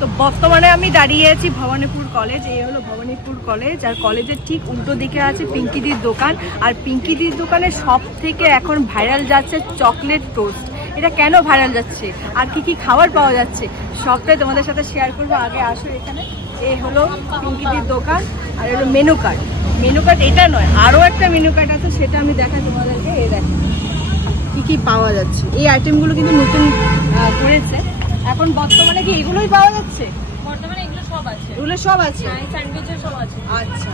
তো বর্তমানে আমি দাঁড়িয়ে আছি ভবানীপুর কলেজ। এই হলো ভবানীপুর কলেজ, আর কলেজের ঠিক উল্টো দিকে আছে পিঙ্কিদির দোকান। আর পিঙ্কিদির দোকানে সব থেকে এখন ভাইরাল যাচ্ছে চকলেট টোস্ট। এটা কেন ভাইরাল যাচ্ছে আর কি কি খাবার পাওয়া যাচ্ছে সবটাই তোমাদের সাথে শেয়ার করবো। আগে আসো এখানে। এই হলো পিঙ্কিদির দোকান, আর হলো মেনু কার্ড। মেনু কার্ড এটা নয়, আরও একটা মেনু কার্ড আছে, সেটা আমি দেখাই তোমাদেরকে। এই দেখো কি কি পাওয়া যাচ্ছে। এই আইটেমগুলো কিন্তু নতুন করেছে এখন বর্তমানে। কি এগুলোই পাওয়া যাচ্ছে বর্তমানে? এগুলো সব আছে, এগুলো সব আছে। স্যান্ডউইচের সব আছে। আচ্ছা,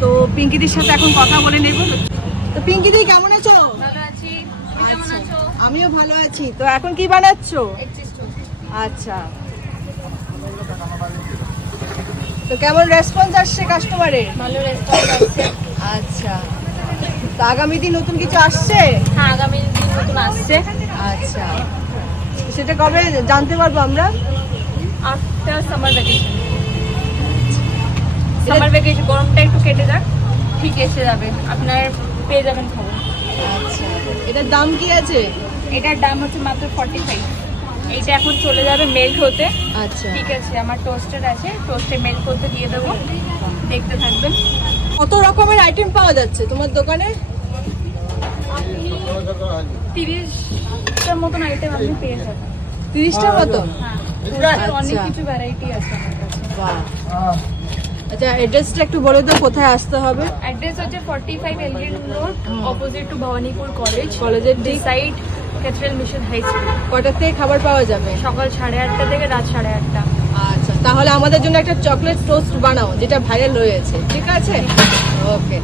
তো পিঙ্কিদির সাথে এখন কথা বলে নেব। তো পিঙ্কিদি কেমন আছো? ভালো আছি, তুমি কেমন আছো? আমিও ভালো আছি। তো এখন কি বানাচ্ছো? Egg cheese toast. আচ্ছা, তো কেমন রেসপন্স আসছে কাস্টমারের? ভালো রেসপন্স আছে। আচ্ছা, তো আগামী দিন নতুন কিছু আসছে? হ্যাঁ, আগামী দিন নতুন আসছে। আচ্ছা, সেটা কবে জানতে পারবো আমরা? After summer vacation. Summer vacation গরমটা একটু কেটে যাক, ঠিক এসে যাবে, আপনার পেয়ে যাবেন খবর। আচ্ছা, এটার দাম কি আছে? এটার দাম হচ্ছে মাত্র 45। এইটা এখন চলে যাবে মেল্ট হতে। আচ্ছা, ঠিক আছে, আমার টোস্টার আছে, টোস্টে মেল্ট করতে দিয়ে দেবো, দেখতে থাকবেন। কত রকমের আইটেম পাওয়া যাচ্ছে তোমার দোকানে? 30টার মতন আইটেম আপনি পেয়ে যাবেন। 30টার মতো? হ্যাঁ, অনেক কিছু ভ্যারাইটি আছে আমার কাছে। বাহ। আচ্ছা, অ্যাড্রেসটা একটু বলে দাও, কোথায় আসতে হবে? অ্যাড্রেস হচ্ছে 45 Elgin road, opposite to Bhowanipore college. কলেজের ঠিক side cathedral mission high school. কটার থেকে খাবার পাওয়া যাবে? সকাল 8:30 থেকে রাত 8:30। আচ্ছা, তাহলে আমাদের জন্য একটা চকলেট টোস্ট বানাও, যেটা ভাইরাল হয়েছে। ঠিক আছে, ওকে।